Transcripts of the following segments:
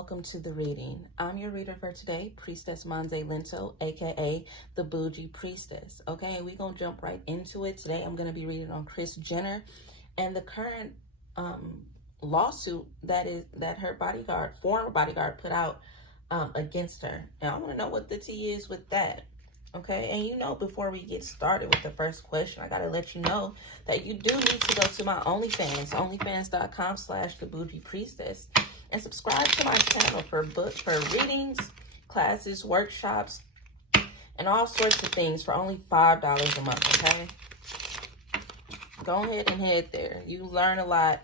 welcome to the reading. I'm your reader for today, Priestess MANZE LENTO, aka the Bougie Priestess. Okay, and we're gonna jump right into it. Today I'm gonna be reading on Kris Jenner and the current lawsuit that her former bodyguard put out against her. And I want to know what the tea is with that. Okay, and before we get started with the first question, I gotta let you know that you do need to go to my OnlyFans, onlyfans.com/thebougie-priestess, and subscribe to my channel for readings, classes, workshops, and all sorts of things for only $5 a month. Okay, go ahead and head there. You learn a lot,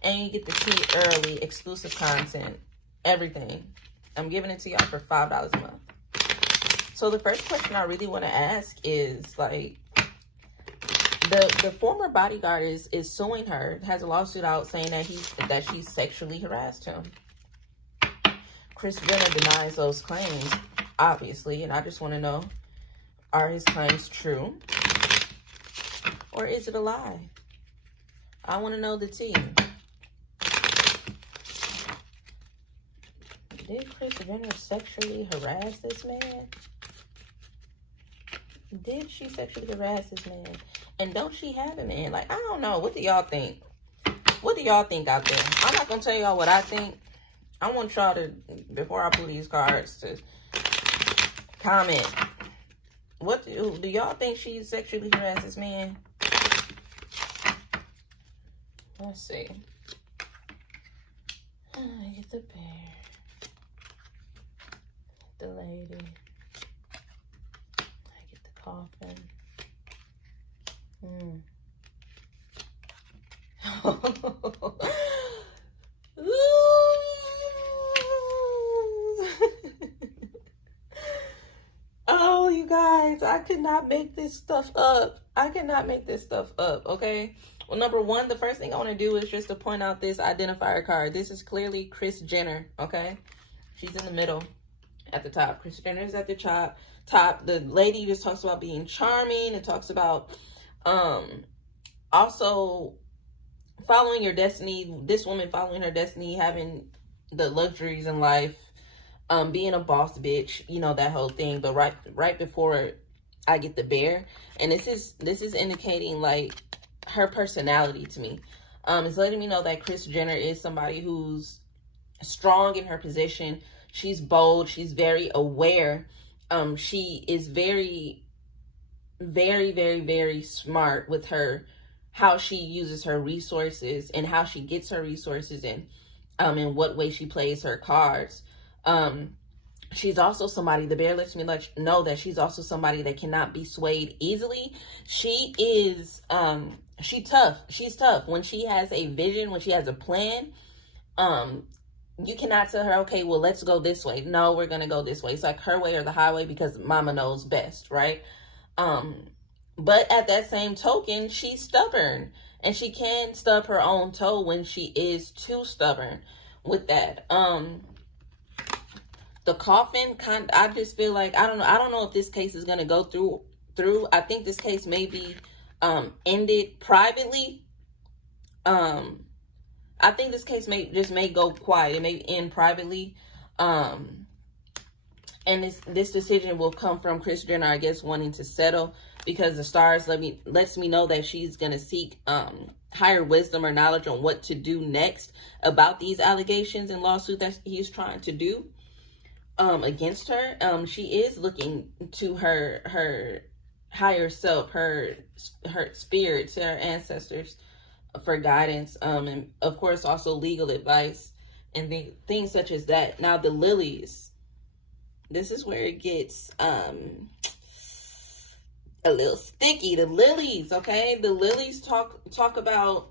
and you get the tea early, exclusive content, everything. I'm giving it to y'all for $5 a month. So the first question I really want to ask is, like, the former bodyguard is suing her, has a lawsuit out saying that she sexually harassed him. Kris Jenner denies those claims, obviously, and I just want to know, are his claims true? Or is it a lie? I want to know the tea. Did Kris Jenner sexually harass this man? Did she sexually harass this man? And don't she have a man? Like, I don't know. What do y'all think? What do y'all think out there? I'm not going to tell y'all what I think. I want y'all to, before I pull these cards, to comment. What do y'all think she sexually harassed this man? Let's see. I get the bear. The lady. Coffin. Oh, you guys, I could not make this stuff up. I cannot make this stuff up, okay? Well, number one, the first thing I want to do is just to point out this identifier card. This is clearly Kris Jenner, okay? She's in the middle at the top. Kris Jenner is at the top. The lady just talks about being charming. It talks about also following your destiny. This woman following her destiny, having the luxuries in life, being a boss bitch, that whole thing. But right before I get the bear, and this is indicating, like, her personality to me. It's letting me know that Kris Jenner is somebody who's strong in her position. She's bold. She's very aware. She is very, very, very, very smart with how she uses her resources and how she gets her resources and in what way she plays her cards. She's also somebody, the bear lets me know that she's also somebody that cannot be swayed easily. She is, she's tough. When she has a vision, when she has a plan, you cannot tell her, okay, well, let's go this way. No, we're going to go this way. It's like her way or the highway because mama knows best, right? But at that same token, she's stubborn. And she can stub her own toe when she is too stubborn with that. The coffin, I just feel like, I don't know if this case is going to go through. I think this case may be ended privately. I think this case may go quiet. It may end privately. And this decision will come from Kris Jenner, I guess, wanting to settle because the stars lets me know that she's going to seek higher wisdom or knowledge on what to do next about these allegations and lawsuit that he's trying to do against her. She is looking to her higher self, her spirits, her ancestors, for guidance, and of course also legal advice and things such as that. Now the lilies, this is where it gets a little sticky. The lilies, okay? The lilies talk about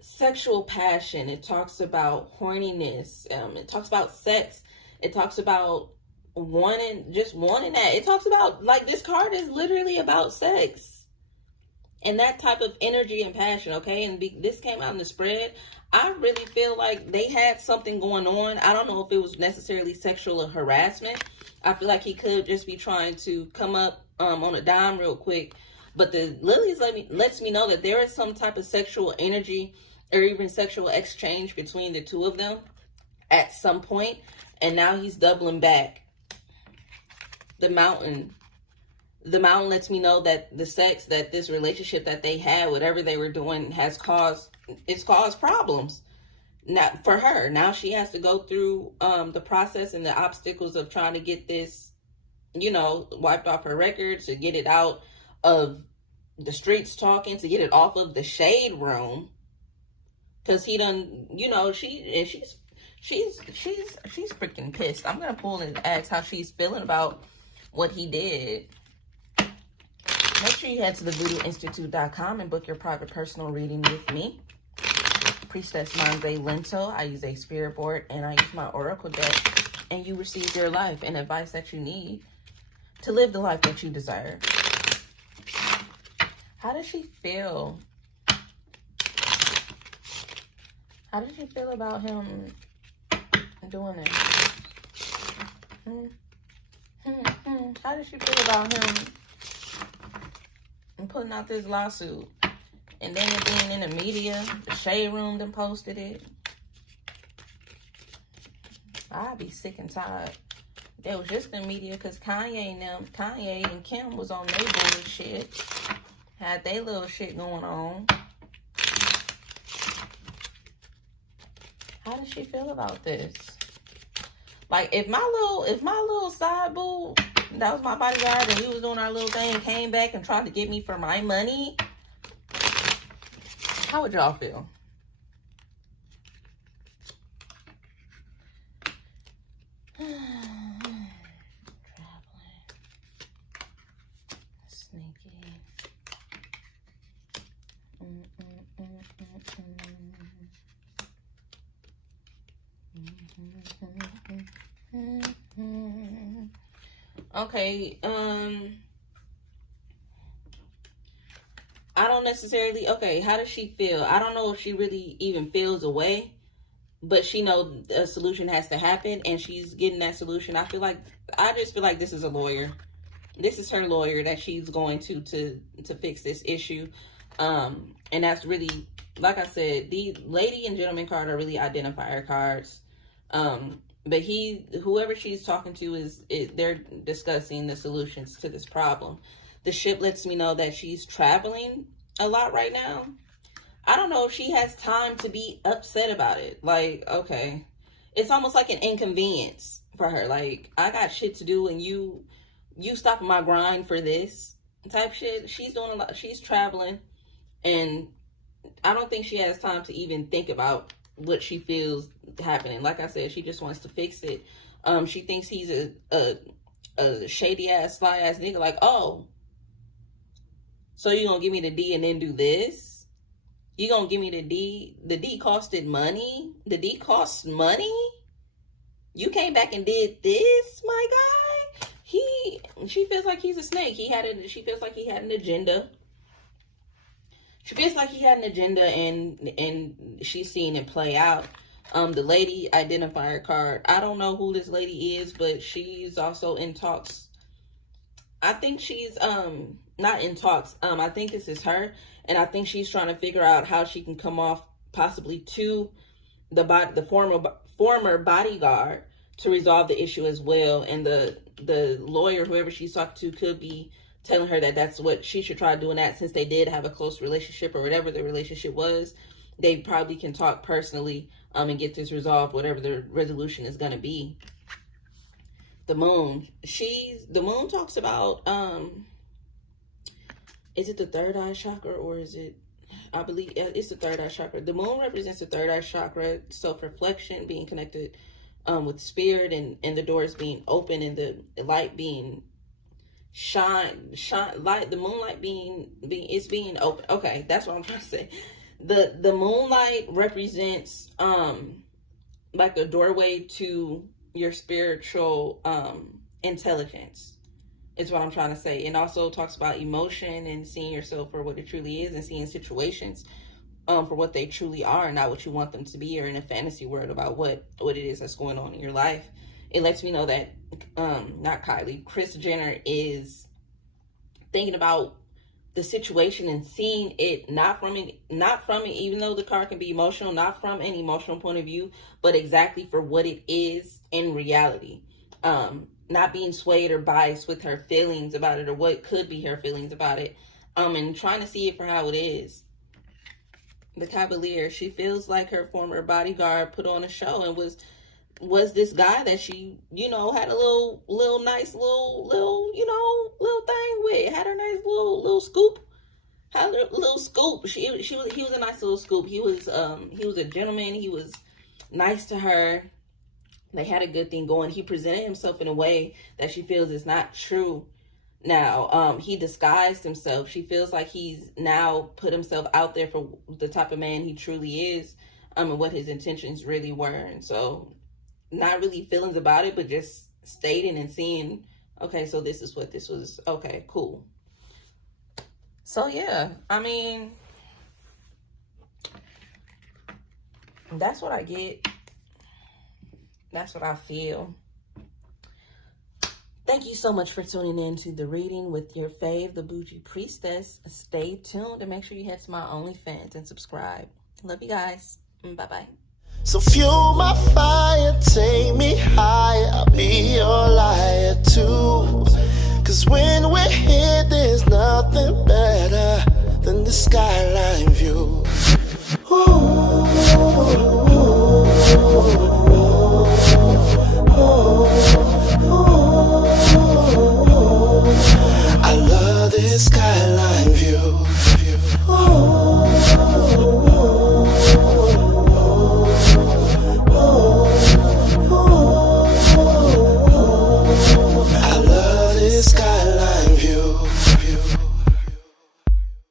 sexual passion. It talks about horniness. It talks about sex. It talks about wanting that. It talks about, like, this card is literally about sex. And that type of energy and passion, okay? And this came out in the spread. I really feel like they had something going on. I don't know if it was necessarily sexual harassment. I feel like he could just be trying to come up on a dime real quick. But the lilies lets me know that there is some type of sexual energy or even sexual exchange between the two of them at some point, and now he's doubling back. The mountain lets me know that the sex, that this relationship that they had, whatever they were doing, caused problems. Not for her. Now she has to go through the process and the obstacles of trying to get this, you know, wiped off her record, to get it out of the streets talking, to get it off of the shade room. Because he done, you know, she's freaking pissed. I'm gonna pull and ask how she's feeling about what he did. Make sure you head to thevoodooinstitute.com and book your private personal reading with me. Priestess, MANZE, LENTO. I use a spirit board and I use my oracle deck, and you receive your life and advice that you need to live the life that you desire. How does she feel? How did she feel about him doing it? How did she feel about him putting out this lawsuit? And then it being in the media, the shade room then posted it. I'd be sick and tired. It was just the media, because Kanye and Kim was on their bullshit. Had their little shit going on. How does she feel about this? Like, if my little side boo, that was my bodyguard, and we was doing our little thing, came back and tried to get me for my money, how would y'all feel? Traveling. Sneaky. Okay, I don't necessarily, okay, how does she feel? I don't know if she really even feels a way, but she knows a solution has to happen, and she's getting that solution. I just feel like this is a lawyer. This is her lawyer that she's going to fix this issue. And that's really, like I said, the lady and gentleman card are really identifier cards. But whoever she's talking to they're discussing the solutions to this problem. The ship lets me know that she's traveling a lot right now. I don't know if she has time to be upset about it. Like, okay. It's almost like an inconvenience for her. Like, I got shit to do and you stopping my grind for this type shit. She's doing a lot. She's traveling. And I don't think she has time to even think about what she feels happening. Like I said, she just wants to fix it. She thinks he's a shady ass, sly ass nigga. Like, oh, so you gonna give me the D and then do this? You gonna give me the D? The D costed money. The D costs money. You came back and did this, my guy. She feels like he's a snake. She feels like he had an agenda. She feels like he had an agenda, and she's seeing it play out. The lady identifier card. I don't know who this lady is, but she's also in talks. I think she's not in talks. I think this is her, and I think she's trying to figure out how she can come off possibly to the former bodyguard to resolve the issue as well. And the lawyer, whoever she's talking to, could be telling her that that's what she should try doing, that since they did have a close relationship, or whatever the relationship was, they probably can talk personally and get this resolved, whatever the resolution is going to be. The moon. The moon talks about, is it the third eye chakra, or is it, I believe it's the third eye chakra. The moon represents the third eye chakra, self-reflection, being connected with spirit, and the doors being open, and the light being shine light, the moonlight being open. Okay, that's what I'm trying to say. The moonlight represents like the doorway to your spiritual intelligence, is what I'm trying to say. And also talks about emotion and seeing yourself for what it truly is, and seeing situations for what they truly are, not what you want them to be, or in a fantasy world about what it is that's going on in your life. It lets me know that Kris Jenner is thinking about the situation and seeing it not from it, even though the card can be emotional, not from an emotional point of view, but exactly for what it is in reality. Not being swayed or biased with her feelings about it, or what could be her feelings about it, and trying to see it for how it is. The Cavalier, she feels like her former bodyguard put on a show and was this guy that she, you know, had a little nice little you know, little thing with, had her nice little scoop, had a little scoop. He was a nice little scoop. He was a gentleman. He was nice to her. They had a good thing going. He presented himself in a way that she feels is not true. Now, he disguised himself. She feels like he's now put himself out there for the type of man he truly is, and what his intentions really were. And so, not really feelings about it, but just stating and seeing, okay, so this is what this was. Okay, cool. So, yeah, I mean, that's what I get. That's what I feel. Thank you so much for tuning in to the reading with your fave, the Bougie Priestess. Stay tuned and make sure you head to my OnlyFans and subscribe. Love you guys. Bye-bye. So fuel my fire, take me higher, I'll be your light.